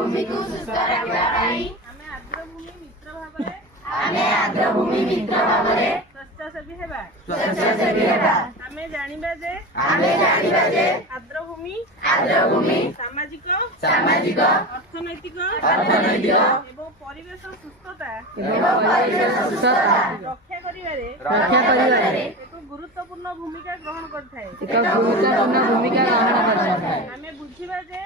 आर्द्रभूमि को सुस्थ रखिबा पई आमे आर्द्रभूमि मित्र भावरे स्वेच्छासेवी हेबा आमे जानिबा जे आर्द्रभूमि सामाजिक अर्थनैतिक एवं परिवेश सुस्थता रक्षा करिवारे एक गुरुत्वपूर्ण भूमिका ग्रहण करथाय आमे बुझिबा जे